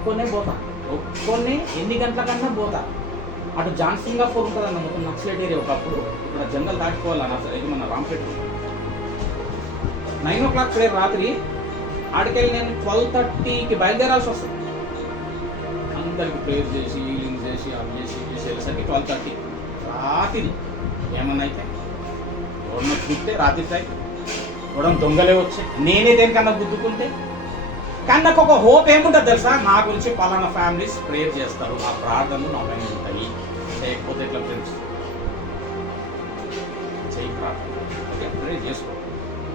ఒప్పుకొనే పోతా, ఒప్పుకొనే ఎన్ని గంటల కన్నా పోతా. అటు జాన్సింగాపూర్ ఉంటుందన్న మొత్తం నక్సలైట్ ఏరియా ఒకప్పుడు, ఇక్కడ జంగల్ దాటిపోవాలన్న ఇది మన రాంపేట 9 o'clock రాత్రి ఆడికెళ్ళి నేను 12:30కి బయలుదేరాల్సి వస్తుంది. అందరికి ప్రేయర్ చేసి హీలింగ్ చేసి అవి చేసి వెళ్ళేసరికి 12:30 రాత్రి. ఏమన్నా అయితే ఎవరన్నా చూస్తే రాత్రి టైం చూడడం దొంగలే వచ్చాయి, నేనే దేనికన్నా గుద్దుకుంటే. కానీ నాకు ఒక హోప్ ఏముంటుంది తెలుసా, నా గురించి పలానా ఫ్యామిలీస్ ప్రేయర్ చేస్తారు, ఆ ప్రార్థనలు నా పైన ఉంటాయి. చేయకపోతే ఎట్లా ఫ్రెండ్స్, చేయి ప్రార్థన, ఓకే ప్రేయర్ చేసుకో.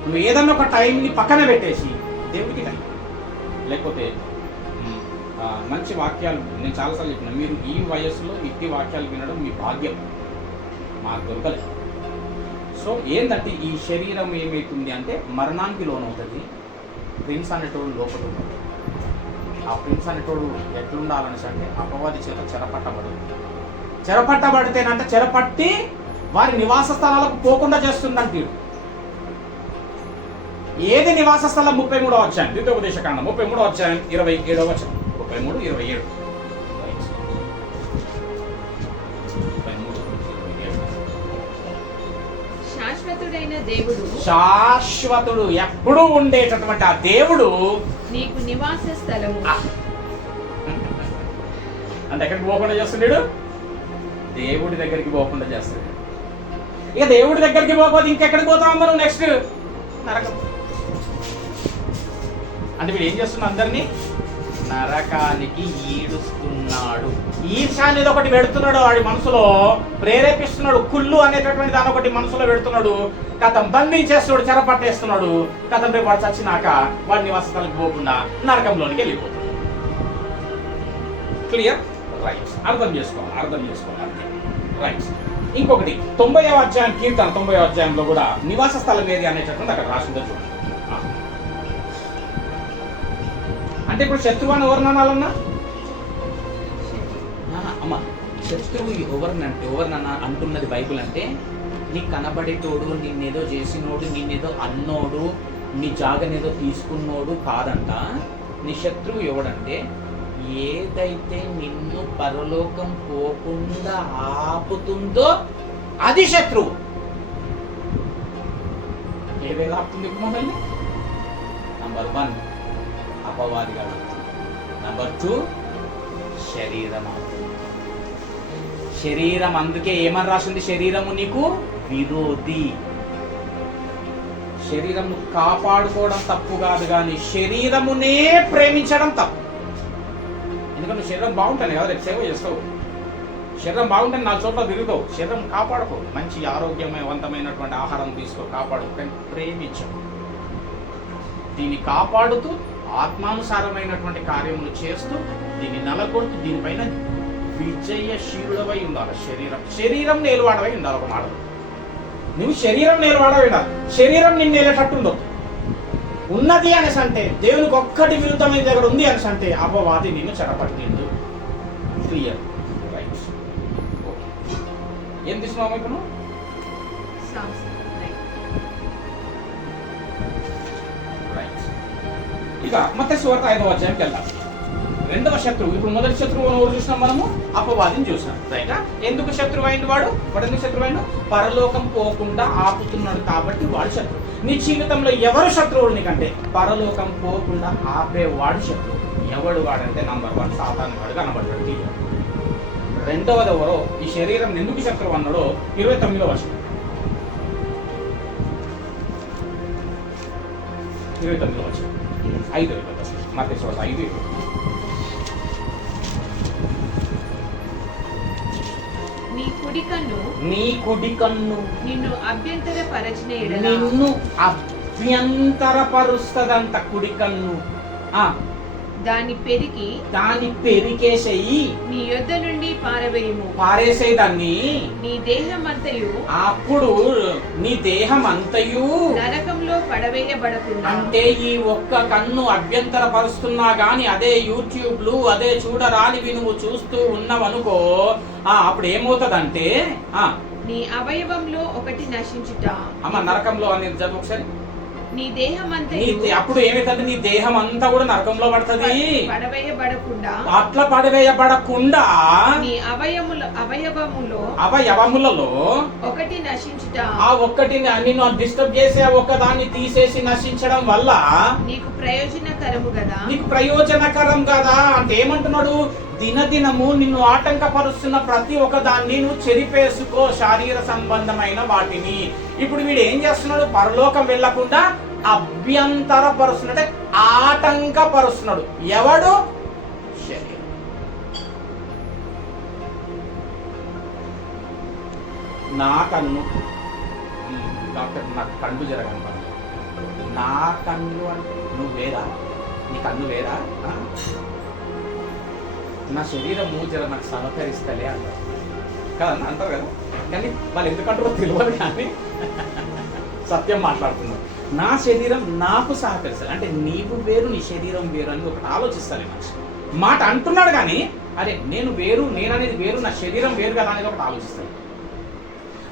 నువ్వు ఏదన్నా ఒక టైంని పక్కన పెట్టేసి దేవుడికి టైం, లేకపోతే మంచి వాక్యాలు. నేను చాలాసార్లు చెప్పిన, మీరు ఈ వయస్సులో ఇట్టి వాక్యాలు వినడం మీ భాగ్యం, మాకు దొరకలేదు. సో ఏంటంటే ఈ శరీరం ఏమవుతుంది అంటే మరణానికి లోనవుతుంది. ప్రిన్స్ అనేటోడు లోపల ఉంటాడు. ఆ ప్రిన్స్ అనేటోడు ఎట్లుండాలనేసి అంటే అపవాది చేత చెరపట్టబడితేనంటే చెరపట్టి వారి నివాస స్థలాలకు పోకుండా చేస్తుందంటే. ఏది నివాస స్థలం? 33వ అధ్యాయం ద్వితీయోపదేశకాండం 33వ అధ్యాయం 27వ వచనం. 33:27. శాశ్వతుడు ఎప్పుడూ ఉండేటటువంటి ఆ దేవుడు నీకు నివాస స్థలము. అంటే ఎక్కడికి పోకుండా చేస్తున్నాడు? దేవుడి దగ్గరికి పోకుండా చేస్తాడు. ఇక దేవుడి దగ్గరికి పోకపోతే ఇంకెక్కడికి పోతాం మనం? నెక్స్ట్ నరకం. అంటే వీడు ఏం చేస్తున్నాడు? అందరినీ నరకానికి ఈడుస్తున్నాడు. ఈర్ష అనేది ఒకటి పెడుతున్నాడు వాడి మనసులో, ప్రేరేపిస్తున్నాడు. కుళ్ళు అనేటటువంటి దాని ఒకటి మనసులో పెడుతున్నాడు. కథం బంధించేస్తున్నాడు, చెరపట్టేస్తున్నాడు. కథం రేపు వాడు చచ్చినాక వాడి నివాసాలకు పోకుండా నరకంలోనికి వెళ్ళిపోతాడు. క్లియర్? రైట్. అర్థం చేసుకోవాలి అంతే. రైట్. ఇంకొకటి 90వ అధ్యాయం కీర్తన 90వ అధ్యాయంలో కూడా నివాస స్థలం ఏది అనేటటువంటి అక్కడ రాసిందో చూడండి. అంటే ఇప్పుడు శత్రువు అని ఎవరినన్నా అమ్మ, శత్రువు ఎవరినన్నా అంటున్నది బైబుల్ అంటే నీ కనబడేటోడు, నిన్నేదో చేసినోడు, నిన్నేదో అన్నోడు, నీ జాగనేదో తీసుకున్నోడు కాదంట. నీ శత్రువు ఎవడంటే ఏదైతే నిన్ను పరలోకం పోకుండా ఆపుతుందో అది శత్రువు. ఏదైనా ఆపుతుంది మమ్మల్ని? నంబర్ 1 అపవాదిగా. నంబర్ 2 శరీరం. శరీరం అందుకే ఏమని రాసింది? శరీరము నీకు విరోధి. శరీరము కాపాడుకోవడం తప్పు కాదు, కానీ శరీరమునే ప్రేమించడం తప్పు. ఎందుకంటే శరీరం బాగుంటుంది కదా, రేపు సేవ చేస్తావు. శరీరం బాగుంటుంది, 4 చోట్ల తిరుగుతావు. శరీరం కాపాడుకో, మంచి ఆరోగ్యవంతమైనటువంటి ఆహారం తీసుకో, కాపాడుకో, కానీ ప్రేమించవు. దీన్ని కాపాడుతూ ఆత్మానుసారమైనటువంటి కార్యములు చేస్తూ దీన్ని నలగొడుతూ దీనిపైన విజయశీలుడవై ఉండాలి. శరీరం నేలువాడవై ఉండాలి. ఒక మాట, నువ్వు శరీరం నేలువాడవై ఉండాలి. శరీరం నిన్ను నేలేటట్టుండవు. ఉన్నది అనేసి అంటే దేవునికి ఒక్కటి విరుద్ధమైన దగ్గర ఉంది అనేసి అంటే అపవాది నిన్ను చెరపట్టిండు. క్లియర్? రైట్. ఓకే. ఏం తీసుకున్నావు ఇప్పుడు? రైట్. ఇక మత్తయి సువార్త 5వ అధ్యాయంకి వెళ్దాం. 2వ శత్రువు. ఇప్పుడు మొదటి శత్రువు ఎవరు చూసినాం మనము? అపవాదిని చూసినాం. రైట్. ఎందుకు శత్రువు అయింది వాడు? ఎందుకు శత్రువు అయిండు? పరలోకం పోకుండా ఆపుతున్నాడు కాబట్టి వాడు శత్రువు. నీ జీవితంలో ఎవరు శత్రువులు నీకంటే? పరలోకం పోకుండా ఆపేవాడు శత్రువు. ఎవడు వాడంటే నంబర్ 1 సాతాను వాడు కనబడ్డాడు. 2వది ఎవరో ఈ శరీరం ఎందుకు శత్రువు అన్నాడో 29వ వచనం. 29వ వచనం. 5:20 మత్తయి సువార్త 5:20. నీ కుడి కన్ను నిన్ను అభ్యంతరపరుస్తదంట. కుడి కన్ను దాన్ని పెరికేసేయి, నీ యొద్ద నుండి పారేసేయి దాన్ని. నీ దేహం అంతయు అప్పుడు నీ దేహం అంతయు నరకంలో పడవేయబడకుండా. అంటే ఈ ఒక్క కన్ను అభ్యంతరపరుస్తున్నా గాని అదే యూట్యూబ్లు అదే చూడరానివి నువ్వు చూస్తూ ఉన్నావనుకో, అప్పుడు ఏమవుతుందంటే నీ అవయవంలో ఒకటి నశించుట. అమ్మ నరకంలో అనేది చదువు ఒకసారి. నీ దేహమంతయు అప్పుడు ఏమైందంటే నీ దేహం అంతా కూడా నరకంలో పడుతుంది. పడవేయబడకుండా అట్లా పడవేయబడకుండా నీ అవయవములలో ఒకటి నశించుట, ఆ ఒక్కటి నిన్ను డిస్టర్బ్ చేసే ఒక్కదాన్ని తీసేసి నశించడం వల్ల నీకు ప్రయోజనకరము కదా. నీకు ప్రయోజనకరం కదా అంటే ఏమంటున్నాడు? దినదినము నిన్ను ఆటంకపరుస్తున్న ప్రతి ఒక్క దాన్ని నువ్వు చెరిపేసుకో, శారీర సంబంధమైన వాటిని. ఇప్పుడు వీడు ఏం చేస్తున్నాడు? పరలోకం వెళ్లకుండా అభ్యంతరపరుస్తున్నాడు, ఆటంకపరుస్తున్నాడు. ఎవడు? శరీరం. నా కన్ను, డాక్టర్ నాకు కళ్ళు జరగను, నా కన్ను అంటే నువ్వు వేరా? నీ కన్ను వేరా? నా శరీరం జర నాకు సహకరిస్తలే అంటారు కదా, అంటారు కదా. కానీ వాళ్ళు ఎందుకంటారో తెలియదు, కానీ సత్యం మాట్లాడుతున్నారు. నా శరీరం నాకు సహకరిస్తాను అంటే నీవు వేరు, నీ శరీరం వేరు అని ఒకటి ఆలోచిస్తాను మనిషి. మాట అంటున్నాడు కానీ అరే నేను వేరు, నేననేది వేరు, నా శరీరం వేరు కదా అనేది ఒకటి ఆలోచిస్తాను.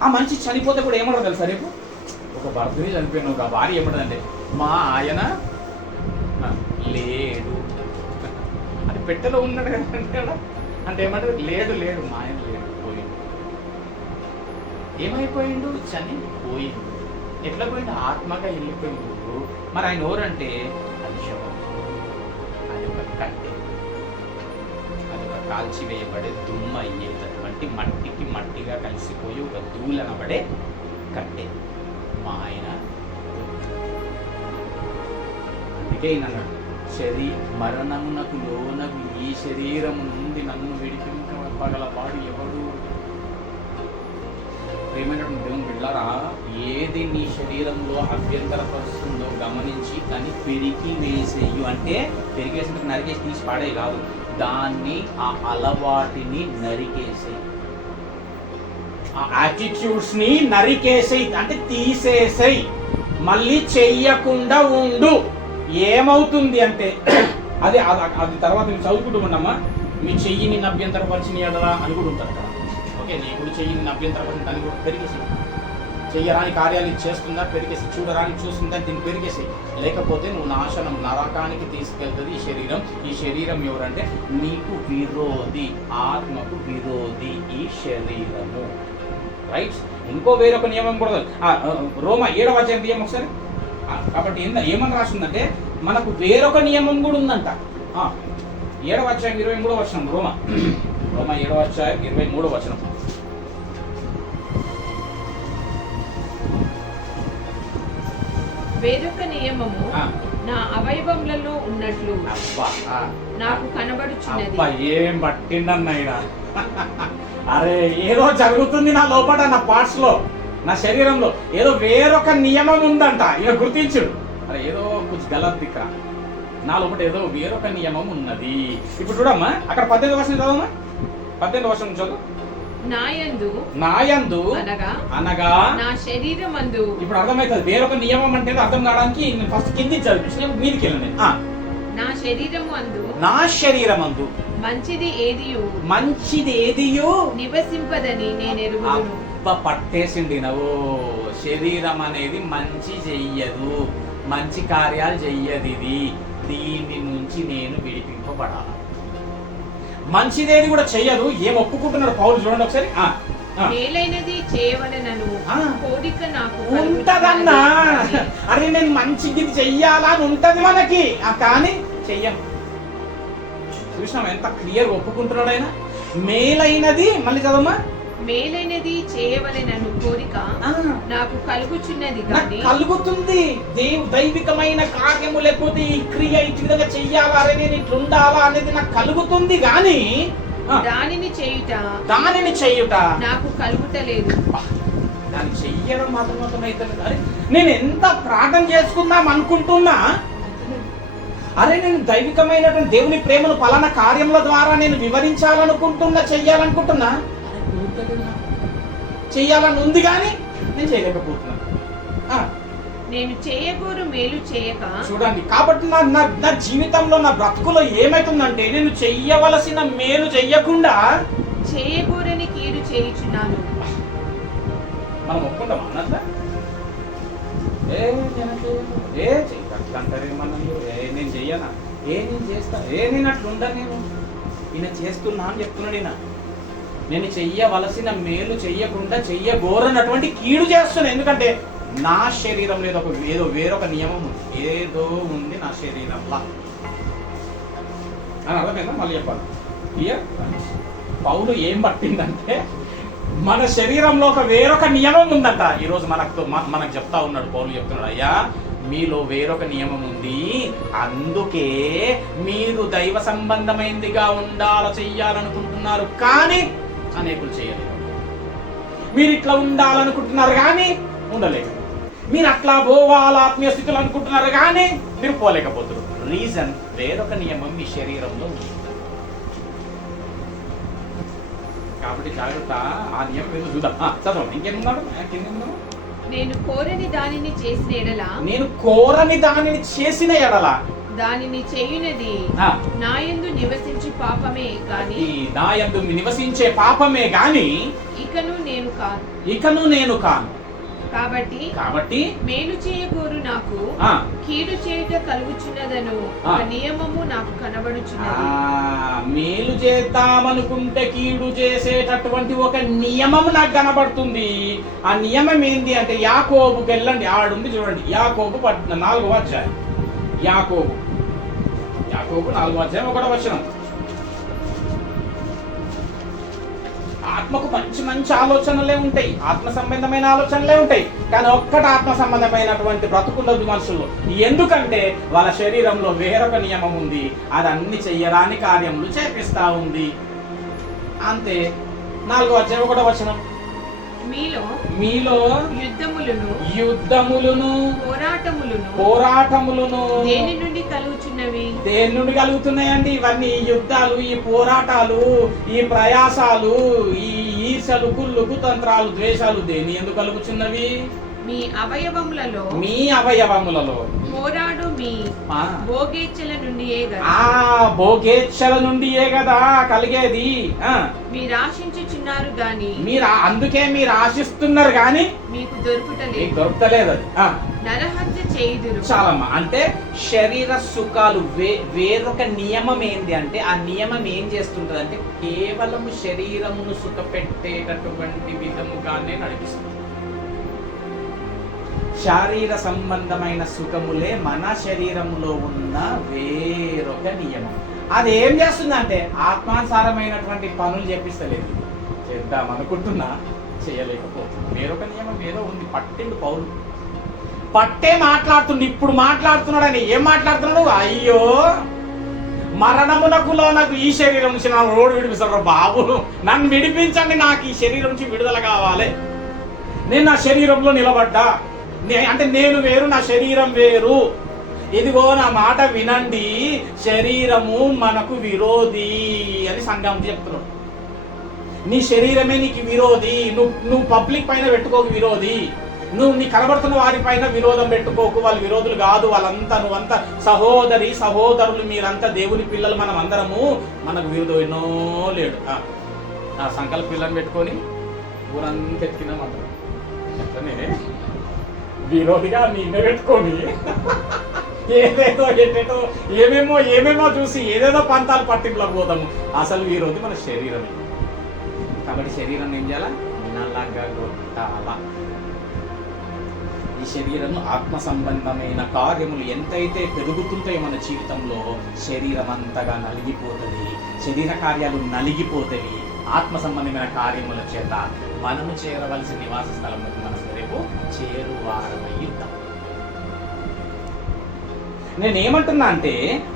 ఆ మనిషి చనిపోతే కూడా ఏమంటారు తెలుసా? రేపు ఒక భర్తని చనిపోయిన ఒక భార్య ఏమంటుందంటే మా ఆయన లేడు అంటే పెట్టెలో ఉన్నాడు కదా అంటే ఏమంటారు? లేడు లేడు, మా ఆయన లేడు, పోయిండు. ఏమైపోయిండు? చనిపోయిండు. ఎట్లా పోయిండు? ఆత్మగా వెళ్ళిపోయిండు. మరి ఆయన ఎవరంటే అది శవం, అది ఒక కట్టె, అది ఒక కాల్చివేయబడే దుమ్మ అయ్యేటటువంటి మట్టికి మట్టిగా కలిసిపోయి ఒక ధూళనబడే కట్టె. మా ఆయన అందుకే అన్నాడు, మరణమునకు లోనగు ఈ శరీరము నుండి నన్ను విడిపింపగలవాడు ఎవడు? ప్రేమైనటువంటి దేవుని బిడ్డలారా, ఏది నీ శరీరంలో అభ్యంతరపరుస్తుందో గమనించి దాన్ని పెరికి వేసేయు. అంటే పెరిగేసినట్టు నరికేసి తీసి పాడే కాదు, దాన్ని ఆ అలవాటిని నరికేసేయి, ఆ యాటిట్యూడ్స్ ని నరికేసేయి, అంటే తీసేసేయి, మళ్ళీ చెయ్యకుండా ఉండు. ఏమవుతుంది అంటే అది అది తర్వాత మీరు చదువుకుంటూ ఉండమ్మా. మీ చెయ్యి నిన్ను అభ్యంతరపరిచిన ఎడలా అని కూడా ఉంటారు కదా. ఓకే, నీ కూడా చెయ్యి నిన్ను అభ్యంతరపరిచిన దాన్ని కూడా పెరిగేసి, చెయ్యరాని కార్యాలు చేస్తుందా పెరిగేసి, చూడరాని చూస్తుందా దీన్ని పెరిగేసి. లేకపోతే నువ్వు నాశనం నరకానికి తీసుకెళ్తుంది ఈ శరీరం. ఈ శరీరం ఎవరంటే నీకు విరోధి, ఆత్మకు విరోధి ఈ శరీరము. రైట్. ఇంకో వేరొక నియమం కూడా రోమా 7వ అధ్యాయం తీయం ఒకసారి. కాబట్టి ఏమని రాసిందంటే మనకు వేరొక నియమం కూడా ఉందంట. 7వ అధ్యాయం 23వ వచనం. రోమా 7వ అధ్యాయం 23వ వచనం. వేరొక నియమము నా అవయవములలో ఉన్నట్లు నాకు కనబడుచున్నది. ఏం పట్టిండన్నయ్యా? అరే ఏదో జరుగుతుంది నా లోపల, నా పార్ట్స్ లో, నా శరీరంలో ఏదో వేరొక నియమం ఉందంట. ఇక గుర్తించుడు. అరే ఏదో కొంచెం గలత్ దిక్క, నా లోపల ఏదో వేరొక నియమం ఉన్నది. ఇప్పుడు చూడమ్మా, అక్కడ 18వ వచనం చదవమ్మా. 18వ వచనం చదువు. నాయందు అనగా నా శరీరమందు. ఇప్పుడు అర్థమవుతుంది వేరొక నియమం అంటే అర్థం కావడానికి ఫస్ట్ కింది చదివించిన మీదికి వెళ్ళండి. నా శరీరమందు మంచిది ఏదియు నివసింపదని నేను ఎరుగుదును. పట్టేసింది నవ్వు. శరీరం అనేది మంచి చెయ్యదు, మంచి కార్యాలు చెయ్యదు. దీని నుంచి నేను విడిపింపబడాలి. మంచిదేది కూడా చెయ్యదు. ఏం ఒప్పుకుంటున్నాడు పౌలు చూడండి ఒకసారి. మేలైనది చేయవలెనను కోరిక నాకు ఉంటదన్నా. అరే నేను మంచిది చెయ్యాలా అని ఉంటది మనకి, కానీ చెయ్యను. చూసినాం ఎంత క్లియర్ ఒప్పుకుంటున్నాడు ఆయన. మేలైనది, మళ్ళీ చదవమ్మా. మేలైనది చేయవలెనను కోరిక నాకు కలుగుచున్నది. కలుగుతుంది దైవికమైన కార్యము, లేకపోతే ఈ క్రియ ఇటు విధంగా చెయ్యాలా, నేను ఇట్లుండాలా అనేది నాకు కలుగుతుంది, కానీ దానిని చేయుట నాకు కలుగుతలేదు. దాన్ని చెయ్యడం మాత్రం అయితే నేను ఎంత ప్రార్థన చేసుకుందాం అనుకుంటున్నా, అరే నేను దైవికమైనటువంటి దేవుని ప్రేమను పలానా కార్యముల ద్వారా నేను వివరించాలనుకుంటున్నా, చెయ్యాలనుకుంటున్నా, చెయ్యాలని ఉంది కానీ నేను చేయలేకపోతున్నా. నేను చేయకూరు మేలు చేయక. చూడండి, కాబట్టి నా జీవితంలో, నా బ్రతుకులో ఏమైతుందంటే నేను చెయ్యవలసిన మేలు చెయ్యకుండా చేయకూరని కీడు చేయుచున్నాను. మనం ఒప్పుకుంటాం అన్నట్ల. ఏ చెయ్యంటారేమన్నా నేను చెయ్యనా నేను చేస్తా నేను అట్లా ఉండను ఈయన చేస్తున్నా అని చెప్తున్నాడు. నేను చెయ్యవలసిన మేలు చెయ్యకుండా చెయ్యగోరనటువంటి కీడు చేస్తున్నా. ఎందుకంటే నా శరీరంలో ఏదో వేరొక నియమం ఉంది, ఏదో ఉంది నా శరీరంలో అని అర్థమైందా? మళ్ళీ చెప్పాలి. క్లియర్? పౌలు ఏం పట్టిందంటే మన శరీరంలో వేరొక నియమం ఉందంట. ఈరోజు మనకు చెప్తా ఉన్నాడు పౌలు, చెప్తున్నాడు, అయ్యా మీలో వేరొక నియమం ఉంది, అందుకే మీరు దైవ సంబంధమైనదిగా చెయ్యాలనుకుంటున్నారు కానీ అనేకులు చేయలేరు. మీరు ఇట్లా ఉండాలనుకుంటున్నారు కానీ ఉండలేరు. మీరు అట్లా పోవాలి ఆత్మీయ స్థితులు అనుకుంటున్నారు కానీ మీరు పోలేకపోతున్నారు. రీజన్ వేరొక నియమం మీ శరీరంలో ఉంది. కాబట్టి జాగ్రత్త. ఆ నియమం ఏదో చూద్దాం. చదవండి. ఇంకేమున్నాడు? నేను కోరని దానిని చేసిన ఎడల దానిని చేయునది నాయందు నివసించే పాపమే గాని ఇకను నేను కాను. కాబట్టి మేలు చేయగోరు నాకు కీడు చేయుట కలుగుచున్నదను ఒక నియమము నాకు కనబడుచున్నది. మేలు చేద్దామనుకుంటే కీడు చేసేటటువంటి ఒక నియమం నాకు కనబడుతుంది. ఆ నియమం ఏంటి అంటే యాకోబుకి వెళ్ళండి, ఆడుంది చూడండి. యాకోబు 4వ అధ్యాయం. యాకోబు 4వ అధ్యాయం 1వ వచనం. ఆత్మకు మంచి ఆలోచనలే ఉంటాయి, ఆత్మ సంబంధమైన ఆలోచనలే ఉంటాయి, కానీ ఒక్కటి ఆత్మ సంబంధమైనటువంటి బ్రతుకులదు మనుషుల్లో. ఎందుకంటే వాళ్ళ శరీరంలో వేరొక నియమం ఉంది, అది అన్ని చెయ్యరాని కార్యములు చేపిస్తా ఉంది. అంతే. 4వ అధ్యాయం 1వ వచనం. మీలో యుద్ధములను పోరాటములను దేని నుండి కలుగుచున్నవి? దేని నుండి కలుగుతున్నాయండి ఇవన్నీ? యుద్ధాలు, ఈ పోరాటాలు, ఈ ప్రయాసాలు, ఈ ఈర్షలు, కుళ్ళు, కుతంత్రాలు, ద్వేషాలు దేని ఎందుకు కలుగుచున్నవి? మీ అవయవములలో పోరాడు మీ భోగేచ్ఛల నుండియే కదా కలిగేది. మీరు ఆశించుచున్నారు గాని అందుకే మీరు ఆశిస్తున్నారు గాని మీకు దొరుకుతలేదు. నరహత్య చేయుదురు. చాలమ్మా. అంటే శరీర సుఖాలు వేరొక నియమం ఏంటి అంటే, ఆ నియమం ఏం చేస్తుంటది అంటే కేవలం శరీరమును సుఖ పెట్టేటటువంటి విధముగానే నడిపిస్తుంది. శారీర సంబంధమైన సుఖములే మన శరీరములో ఉన్న వేరొక నియమం. అది ఏం చేస్తుందంటే ఆత్మానుసారమైనటువంటి పనులు చేపిస్తలేదు. చేద్దాం అనుకుంటున్నా చేయలేకపోతుంది. వేరొక నియమం ఏదో ఉంది. పట్టిండు పౌలు, పట్టే మాట్లాడుతుండు. ఇప్పుడు మాట్లాడుతున్నాడు. అని ఏం మాట్లాడుతున్నాడు? అయ్యో మరణమునకు నాకు ఈ శరీరం నుంచి నా రోడ్డు విడిపిస్తాడు బాబు, నన్ను విడిపించండి, నాకు ఈ శరీరం నుంచి విడుదల కావాలి. నేను నా శరీరంలో నిలబడ్డా, అంటే నేను వేరు, నా శరీరం వేరు. ఇదిగో నా మాట వినండి, శరీరము మనకు విరోధి అని సంఘం చెప్తున్నాడు. నీ శరీరమే నీకు విరోధి. నువ్వు పబ్లిక్ పైన పెట్టుకోకు విరోధి. నీ కనబడుతున్న వారి పైన విరోధం పెట్టుకోకు. వాళ్ళు విరోధులు కాదు, నువ్వంతా సహోదరులు, మీరంతా దేవుని పిల్లలు. మనం అందరము, మనకు విరోధం ఎన్నో లేడు. ఆ సంకల్ప పిల్లని పెట్టుకొని ఊరంతా ఎత్తికినామంటారు. అట్లనే విరోధిగా నిన్నే పెట్టుకొని ఏదేదో ఏమేమో చూసి ఏదేదో పంతాలు పట్టింపులకు పోతాము. అసలు విరోధి మన శరీరమే. కాబట్టి శరీరం ఏం చేయాలా? నలగొట్టాలా. ఈ శరీరం ఆత్మ సంబంధమైన కార్యములు ఎంతైతే పెరుగుతుంటాయో మన జీవితంలో, శరీరం అంతగా నలిగిపోతుంది. శరీర కార్యాలు నలిగిపోతాయి. ఆత్మ సంబంధమైన కార్యముల చేత మనము చేరవలసిన నివాస స్థలంలోకి మనం రేపు చేరువారమై ఉంటాం. నేనేమంటున్నా అంటే,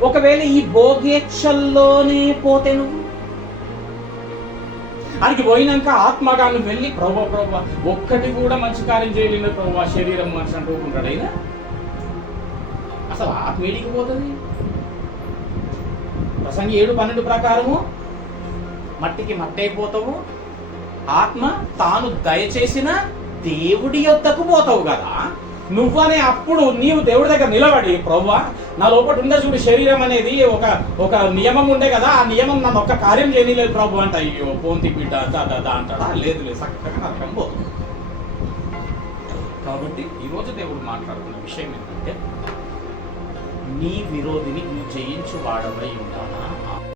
ఒకవేళ ఈ భోగేచ్ఛల్లోనే పోతే నువ్వు అడిగి పోయినాక ఆత్మగాను వెళ్ళి ప్రభు ఒక్కటి కూడా మంచి కార్యం చేయలేని ప్రభు శరీరం మనిషి అంటుకుంటాడు. అయినా అసలు ఆత్మ ఏడికి పోతుంది? ప్రసంగి 7:12 ప్రకారము మట్టికి మట్టయిపోతావు, ఆత్మ తాను దయచేసిన దేవుడి యొద్దకు పోతావు కదా. నువ్వనే అప్పుడు నీవు దేవుడి దగ్గర నిలబడి, ప్రభువా నా లోపల ఉండే చూడు శరీరం అనేది ఒక నియమం ఉండే కదా, ఆ నియమం నన్ను ఒక్క కార్యం చేయలేదు ప్రభు అంటే, అయ్యో పోంతి బిడ్డ దా అంటాడా? లేదు చక్కగా నరకం పోతుంది. కాబట్టి ఈరోజు దేవుడు మాట్లాడుతున్న విషయం ఏంటంటే నీ విరోధిని నువ్వు జయించు వాడవై ఉంటానా